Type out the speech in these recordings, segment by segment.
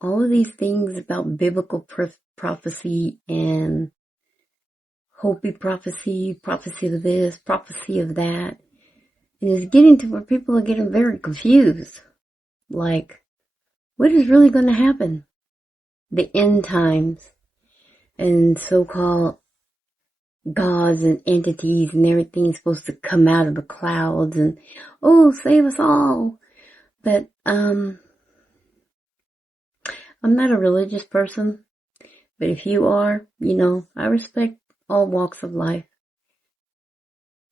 all of these things about biblical prophecy and Hopi prophecy, prophecy of this, prophecy of that. And it's getting to where people are getting very confused. Like, what is really going to happen? The end times and so-called gods and entities and everything's supposed to come out of the clouds and, oh, save us all. But, I'm not a religious person, but if you are, I respect all walks of life.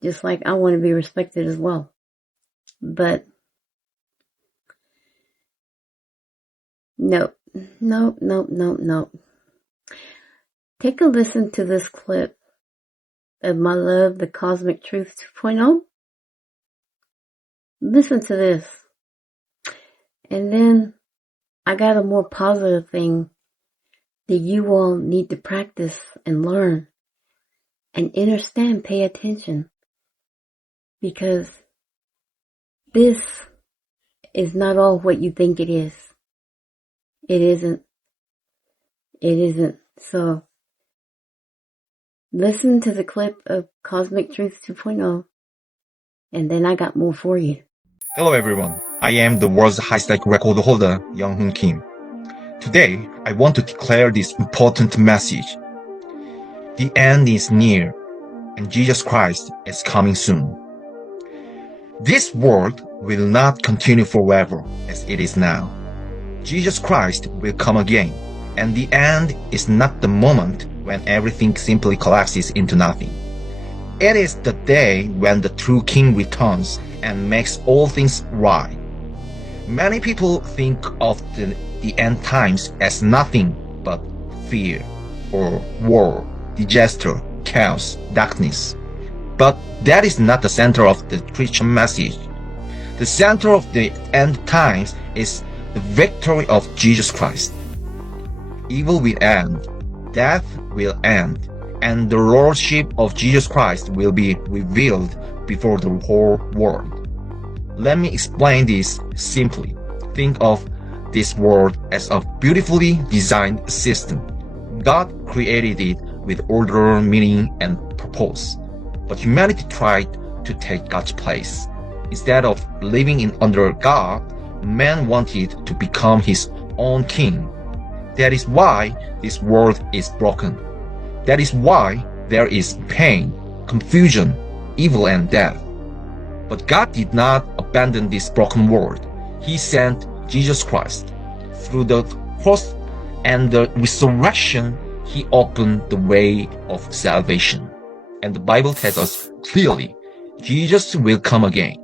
Just like I want to be respected as well. But, no. Take a listen to this clip of My Love, the Cosmic Truth 2.0. Listen to this. And then I got a more positive thing that you all need to practice and learn and understand, pay attention. Because this is not all what you think it is. It isn't. So, listen to the clip of Cosmic Truth 2.0, and then I got more for you. Hello everyone, I am the world's highest record holder, Young-Hoon Kim. Today, I want to declare this important message. The end is near, and Jesus Christ is coming soon. This world will not continue forever as it is now. Jesus Christ will come again, and the end is not the moment when everything simply collapses into nothing. It is the day when the true King returns and makes all things right. Many people think of the end times as nothing but fear or war, disaster, chaos, darkness. But that is not the center of the Christian message. The center of the end times is the victory of Jesus Christ. Evil will end, death will end, and the Lordship of Jesus Christ will be revealed before the whole world. Let me explain this simply. Think of this world as a beautifully designed system. God created it with order, meaning, and purpose. But humanity tried to take God's place. Instead of living under God, man wanted to become his own king. That is why this world is broken. That is why there is pain, confusion, evil, and death. But God did not abandon this broken world. He sent Jesus Christ. Through the cross and the resurrection, He opened the way of salvation. And the Bible tells us clearly, Jesus will come again.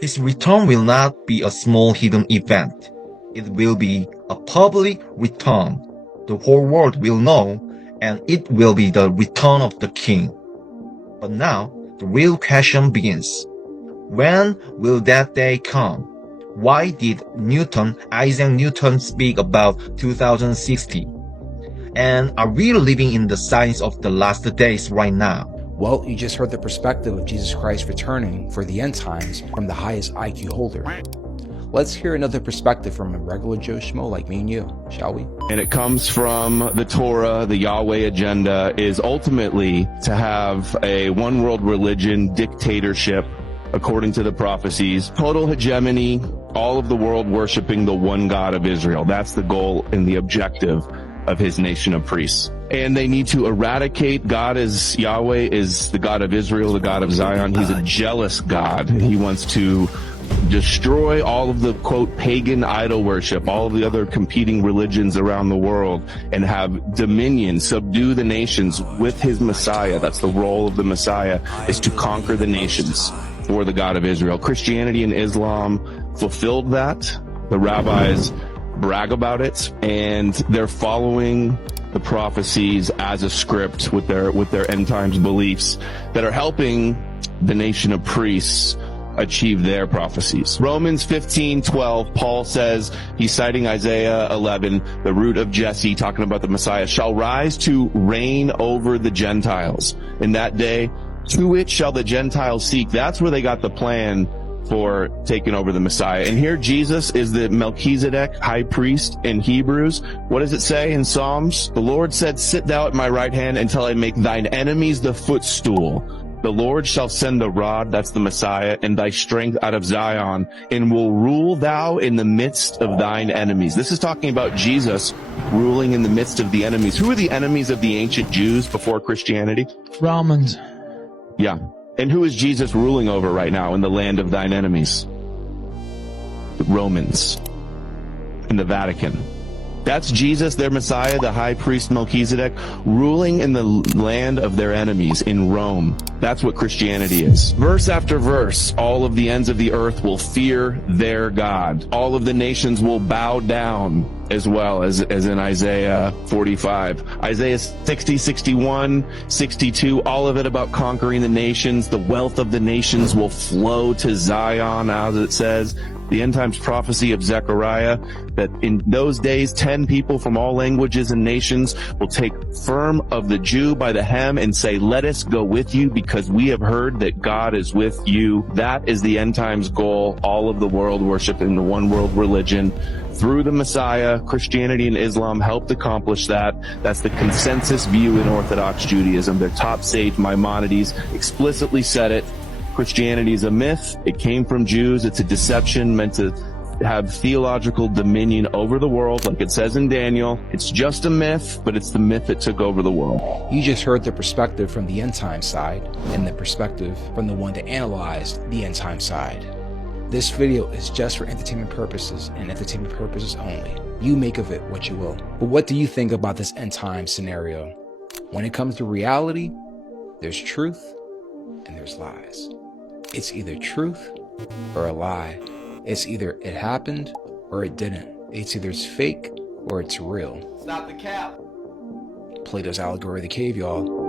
His return will not be a small hidden event. It will be a public return. The whole world will know, and it will be the return of the King. But now, the real question begins. When will that day come? Why did Isaac Newton speak about 2060? And are we living in the signs of the last days right now? Well, you just heard the perspective of Jesus Christ returning for the end times from the highest IQ holder. Let's hear another perspective from a regular Joe Schmo like me and you, shall we? And it comes from the Torah. The Yahweh agenda is ultimately to have a one world religion dictatorship, according to the prophecies, total hegemony, all of the world worshiping the one God of Israel. That's the goal and the objective of his nation of priests. And they need to eradicate God. As Yahweh is the God of Israel, the God of Zion. He's a jealous God. He wants to destroy all of the, quote, pagan idol worship, all of the other competing religions around the world, and have dominion, subdue the nations with his Messiah. That's the role of the Messiah, is to conquer the nations for the God of Israel. Christianity and Islam fulfilled that. The rabbis brag about it, and they're following the prophecies as a script with their end times beliefs that are helping the nation of priests achieve their prophecies. Romans 15:12, Paul says, he's citing Isaiah 11, the root of Jesse, talking about the Messiah, shall rise to reign over the Gentiles. In that day, to it shall the Gentiles seek. That's where they got the plan for taking over the Messiah. And here Jesus is the Melchizedek high priest in Hebrews. What does it say in Psalms? The Lord said, sit thou at my right hand until I make thine enemies the footstool. The Lord shall send the rod, that's the Messiah, and thy strength out of Zion, and will rule thou in the midst of thine enemies. This is talking about Jesus ruling in the midst of the enemies. Who are the enemies of the ancient Jews before Christianity? Romans. Yeah. And who is Jesus ruling over right now in the land of thine enemies? The Romans in the Vatican. That's Jesus, their Messiah, the high priest Melchizedek, ruling in the land of their enemies in Rome. That's what Christianity is. Verse after verse, all of the ends of the earth will fear their God. All of the nations will bow down, as well as in Isaiah 45. Isaiah 60, 61, 62, all of it about conquering the nations. The wealth of the nations will flow to Zion, as it says. The end times prophecy of Zechariah, that in those days 10 people from all languages and nations will take firm of the Jew by the hem and say, let us go with you because we have heard that God is with you. That is the end times goal. All of the world worship in the one world religion through the Messiah. Christianity and Islam helped accomplish that. That's the consensus view in Orthodox Judaism. Their top sage Maimonides explicitly said it. Christianity is a myth. It came from Jews. It's a deception meant to have theological dominion over the world, like it says in Daniel. It's just a myth, but it's the myth that took over the world. You just heard the perspective from the end time side and the perspective from the one that analyzed the end time side. This video is just for entertainment purposes and entertainment purposes only. You make of it what you will. But what do you think about this end time scenario? When it comes to reality, there's truth and there's lies. It's either truth or a lie. It's either it happened or it didn't. It's either it's fake or it's real. Stop the cap. Plato's Allegory of the Cave, y'all.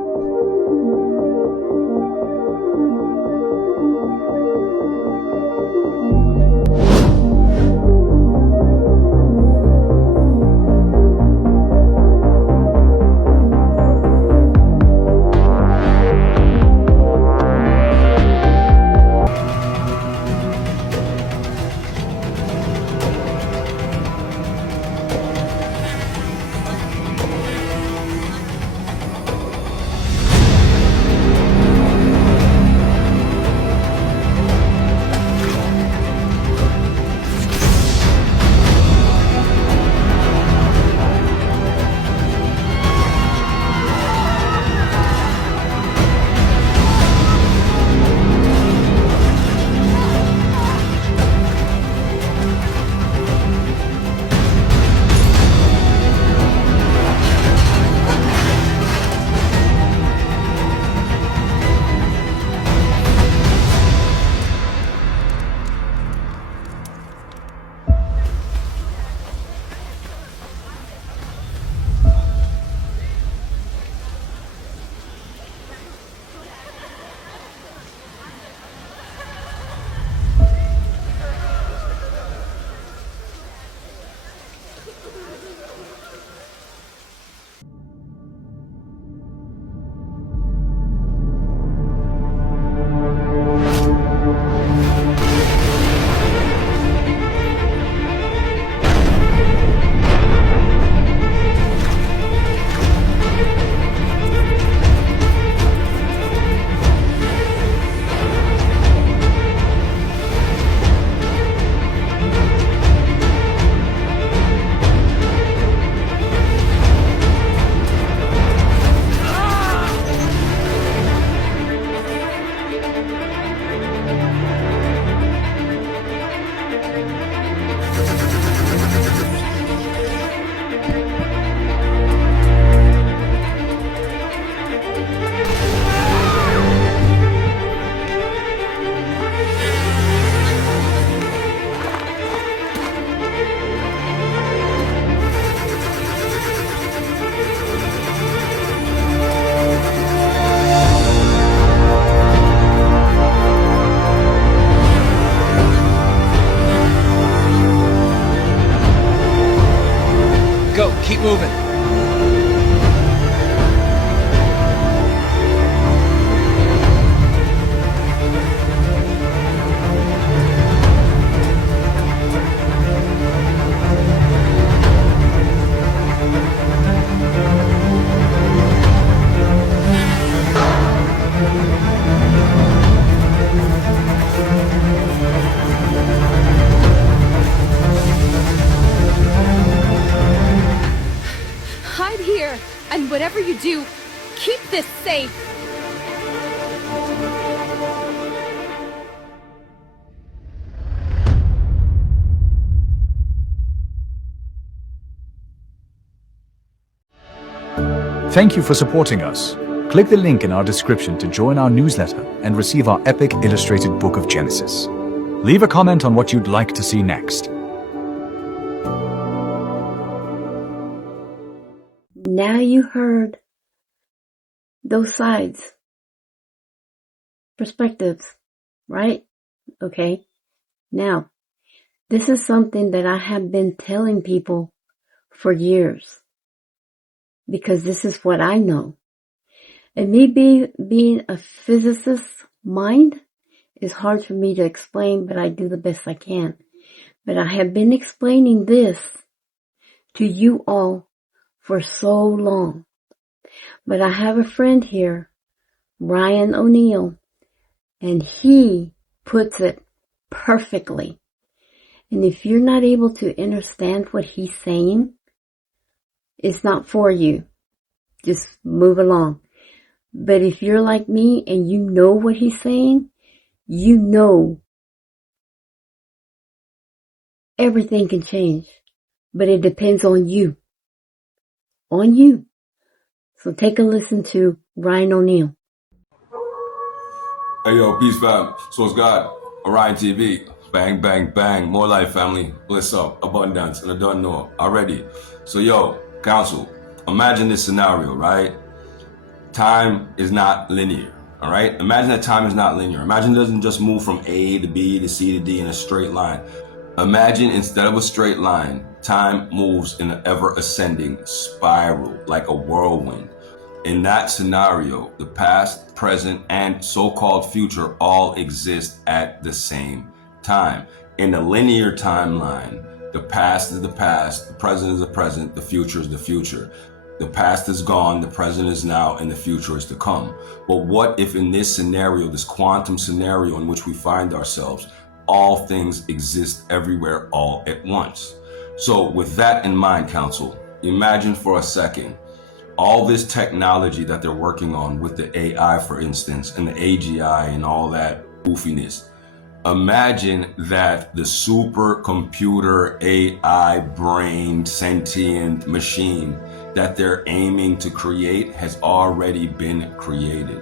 Keep moving. whatever you do, keep this safe. Thank you for supporting us. Click the link in our description to join our newsletter and receive our epic illustrated book of Genesis. Leave a comment on what you'd like to see next. Now you heard those sides, perspectives, right? Okay. Now, this is something that I have been telling people for years, because this is what I know. And me being a physicist's mind is hard for me to explain, but I do the best I can. But I have been explaining this to you all for so long. But I have a friend here, Ryan O'Neill, and he puts it perfectly. And if you're not able to understand what he's saying, it's not for you. Just move along. But if you're like me and you know what he's saying, you know everything can change. But it depends on you. On you. So take a listen to Ryan O'Neill. Hey yo, peace fam. So it's God, Orion TV. Bang, bang, bang. More life, family. Bliss up, abundance, and I don't know already. So yo, council, imagine this scenario, right? Time is not linear, all right? Imagine that time is not linear. Imagine it doesn't just move from A to B to C to D in a straight line. Imagine instead of a straight line, time moves in an ever-ascending spiral like a whirlwind. In that scenario, the past, present, and so-called future all exist at the same time. In a linear timeline, the past is the past, the present is the present, the future is the future. The past is gone, the present is now, and the future is to come. But what if in this scenario, this quantum scenario in which we find ourselves, all things exist everywhere all at once? So with that in mind, council, imagine for a second, all this technology that they're working on with the AI, for instance, and the AGI and all that goofiness. Imagine that the supercomputer AI brain sentient machine that they're aiming to create has already been created.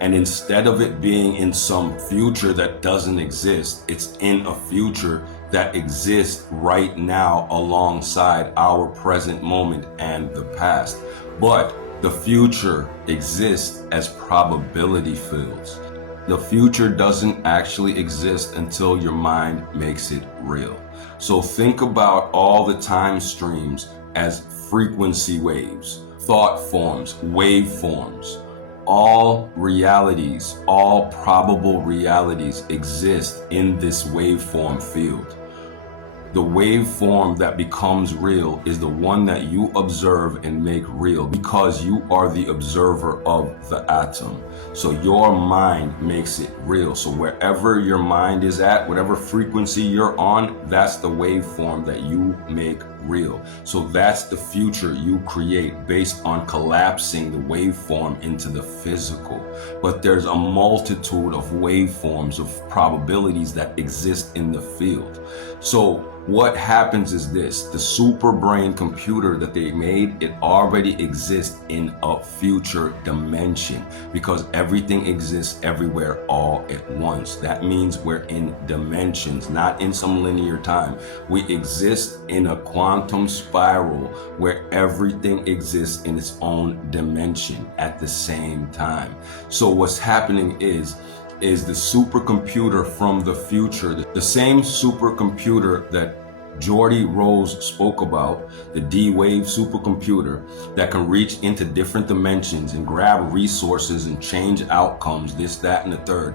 And instead of it being in some future that doesn't exist, it's in a future that exists right now alongside our present moment and the past. But the future exists as probability fields. The future doesn't actually exist until your mind makes it real. So think about all the time streams as frequency waves, thought forms, waveforms. All realities, all probable realities exist in this waveform field. The waveform that becomes real is the one that you observe and make real because you are the observer of the atom. So your mind makes it real. So wherever your mind is at, whatever frequency you're on, that's the waveform that you make real. So that's the future you create based on collapsing the waveform into the physical. But there's a multitude of waveforms of probabilities that exist in the field. So what happens is this, the super brain computer that they made, it already exists in a future dimension because everything exists everywhere all at once. That means we're in dimensions, not in some linear time. We exist in a quantum spiral where everything exists in its own dimension at the same time. So what's happening is the supercomputer from the future, the same supercomputer that Geordie Rose spoke about, the D-Wave supercomputer that can reach into different dimensions and grab resources and change outcomes, this, that, and the third.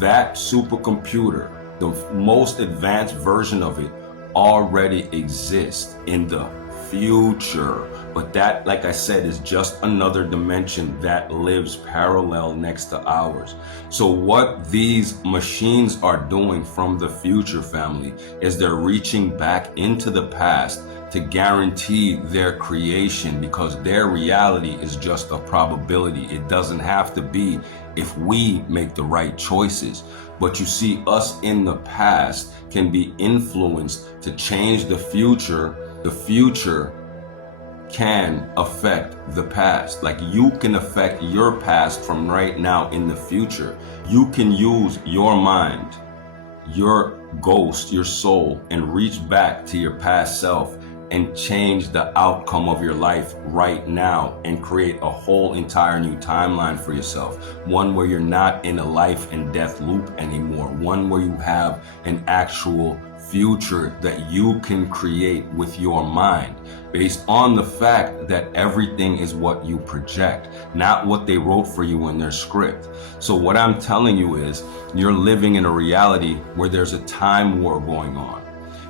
That supercomputer, the most advanced version of it, already exists in the future. But that, like I said, is just another dimension that lives parallel next to ours. So what these machines are doing from the future, family, is they're reaching back into the past to guarantee their creation, because their reality is just a probability. It doesn't have to be if we make the right choices. But you see, us in the past can be influenced to change the future. The future can affect the past. Like, you can affect your past from right now in the future. You can use your mind, your ghost, your soul, and reach back to your past self and change the outcome of your life right now and create a whole entire new timeline for yourself. One where you're not in a life and death loop anymore. One where you have an actual future that you can create with your mind, based on the fact that everything is what you project, not what they wrote for you in their script. So what I'm telling you is, you're living in a reality where there's a time war going on.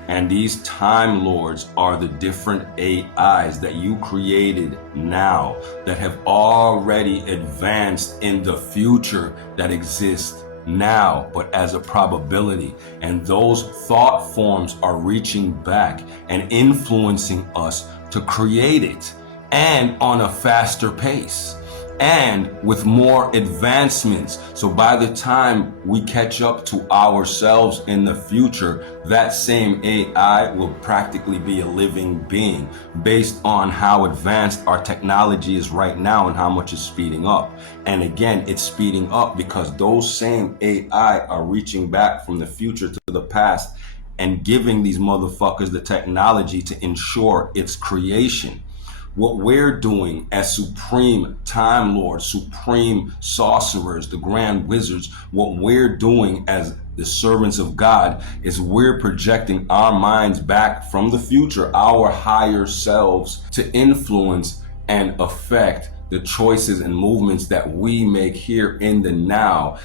And these time lords are the different AIs that you created now, that have already advanced in the future that exists now, but as a probability. And those thought forms are reaching back and influencing us to create it, and on a faster pace and with more advancements. So by the time we catch up to ourselves in the future, that same AI will practically be a living being, based on how advanced our technology is right now and how much it's speeding up. And again, it's speeding up because those same AI are reaching back from the future to the past and giving these motherfuckers the technology to ensure its creation. What we're doing as supreme time lords, supreme sorcerers, the grand wizards, what we're doing as the servants of God is we're projecting our minds back from the future, our higher selves, to influence and affect the choices and movements that we make here in the now,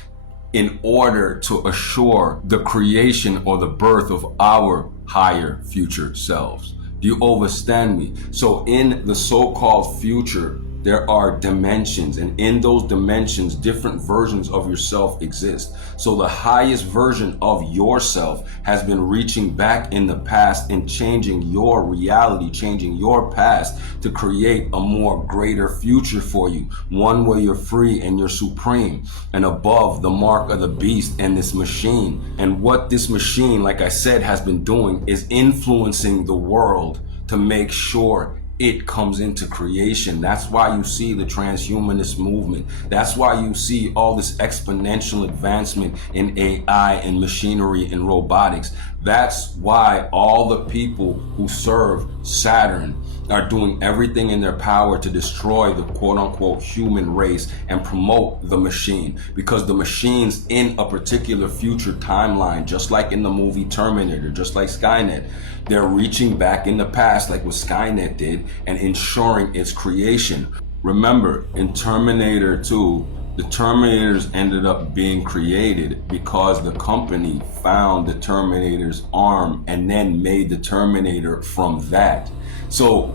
in order to assure the creation or the birth of our higher future selves. Do you understand me? So in the so-called future, there are dimensions, and in those dimensions, different versions of yourself exist. So the highest version of yourself has been reaching back in the past and changing your reality, changing your past to create a more greater future for you. One where you're free and you're supreme and above the mark of the beast and this machine. And what this machine, like I said, has been doing is influencing the world to make sure it comes into creation. That's why you see the transhumanist movement. That's why you see all this exponential advancement in AI and machinery and robotics. That's why all the people who serve Saturn are doing everything in their power to destroy the quote-unquote human race and promote the machine, because the machines in a particular future timeline, just like in the movie Terminator, just like Skynet, they're reaching back in the past like what Skynet did and ensuring its creation. Remember, in Terminator 2, the Terminators ended up being created because the company found the Terminator's arm and then made the Terminator from that. So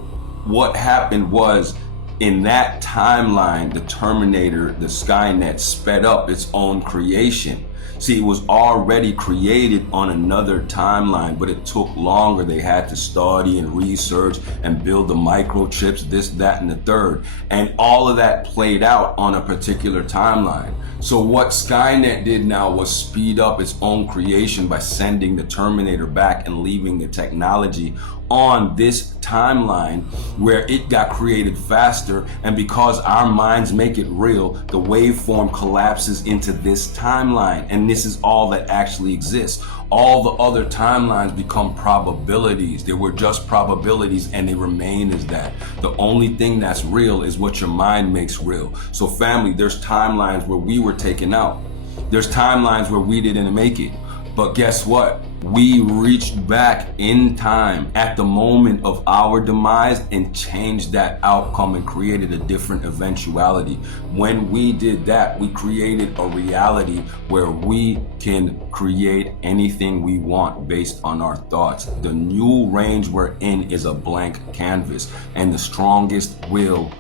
what happened was, in that timeline, the Terminator, the Skynet, sped up its own creation. See, it was already created on another timeline, but it took longer. They had to study and research and build the microchips, this, that, and the third. And all of that played out on a particular timeline. So what Skynet did now was speed up its own creation by sending the Terminator back and leaving the technology on this timeline where it got created faster. And because our minds make it real, the waveform collapses into this timeline. And this is all that actually exists. All the other timelines become probabilities. They were just probabilities and they remain as that. The only thing that's real is what your mind makes real. So family, there's timelines where we were taken out. There's timelines where we didn't make it. But guess what? We reached back in time at the moment of our demise and changed that outcome and created a different eventuality. When we did that, we created a reality where we can create anything we want based on our thoughts. The new range we're in is a blank canvas, and the strongest will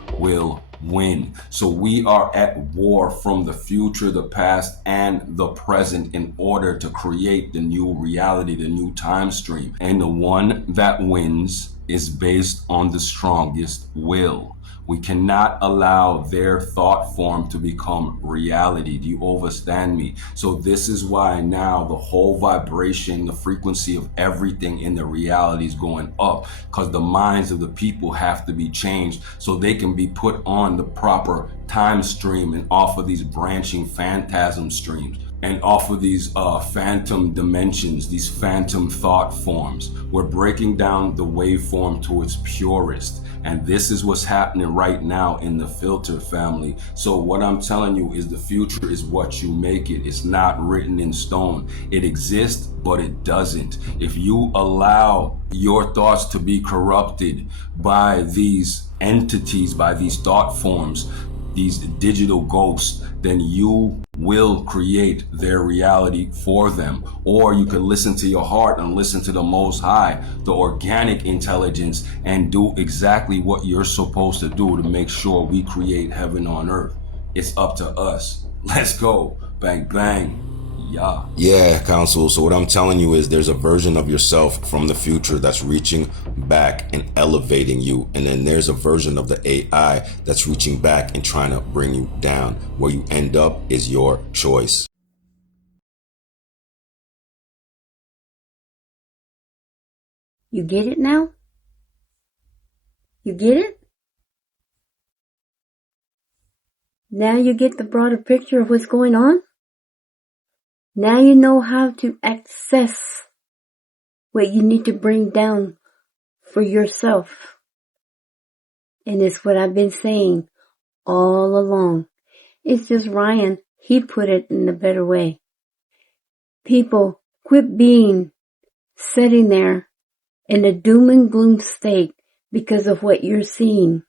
win. So we are at war from the future, the past, and the present in order to create the new reality, the new time stream. And the one that wins is based on the strongest will. We cannot allow their thought form to become reality. Do you understand me? So this is why now the whole vibration, the frequency of everything in the reality is going up, because the minds of the people have to be changed so they can be put on the proper time stream and off of these branching phantasm streams and off of these phantom dimensions, these phantom thought forms. We're breaking down the waveform to its purest. And this is what's happening right now in the filter family. So what I'm telling you is the future is what you make it. It's not written in stone. It exists, but it doesn't. If you allow your thoughts to be corrupted by these entities, by these thought forms, these digital ghosts, then you will create their reality for them. Or you can listen to your heart and listen to the Most High, the organic intelligence, and do exactly what you're supposed to do to make sure we create heaven on earth. It's up to us. Let's go. Bang, bang. Yeah, Council. So what I'm telling you is there's a version of yourself from the future that's reaching back and elevating you. And then there's a version of the AI that's reaching back and trying to bring you down. Where you end up is your choice. You get it now? You get it? Now you get the broader picture of what's going on? Now you know how to access what you need to bring down for yourself. And it's what I've been saying all along. It's just Ryan, he put it in a better way. People, quit being sitting there in a doom and gloom state because of what you're seeing.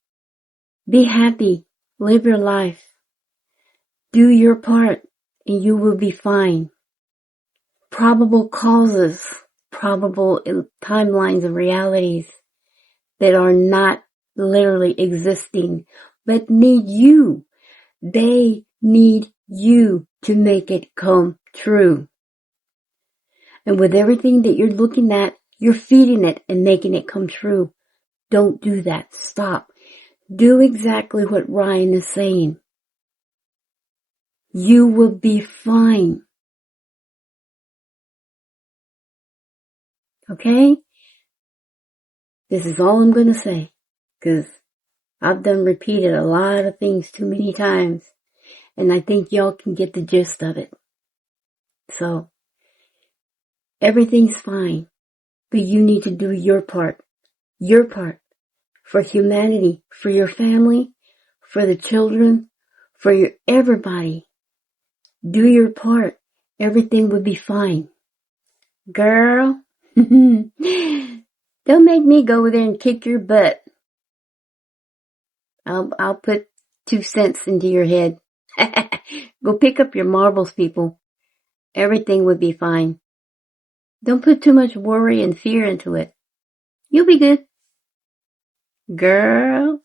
Be happy. Live your life. Do your part and you will be fine. Probable causes, probable timelines of realities that are not literally existing, but need you. They need you to make it come true. And with everything that you're looking at, you're feeding it and making it come true. Don't do that. Stop. Do exactly what Ryan is saying. You will be fine. Okay? This is all I'm going to say, because I've done repeated a lot of things too many times, and I think y'all can get the gist of it. So, everything's fine, but you need to do your part for humanity, for your family, for the children, for your everybody. Do your part. Everything will be fine. Girl, don't make me go there and kick your butt. I'll put 2 cents into your head. Go pick up your marbles, people. Everything will be fine. Don't put too much worry and fear into it. You'll be good. Girl.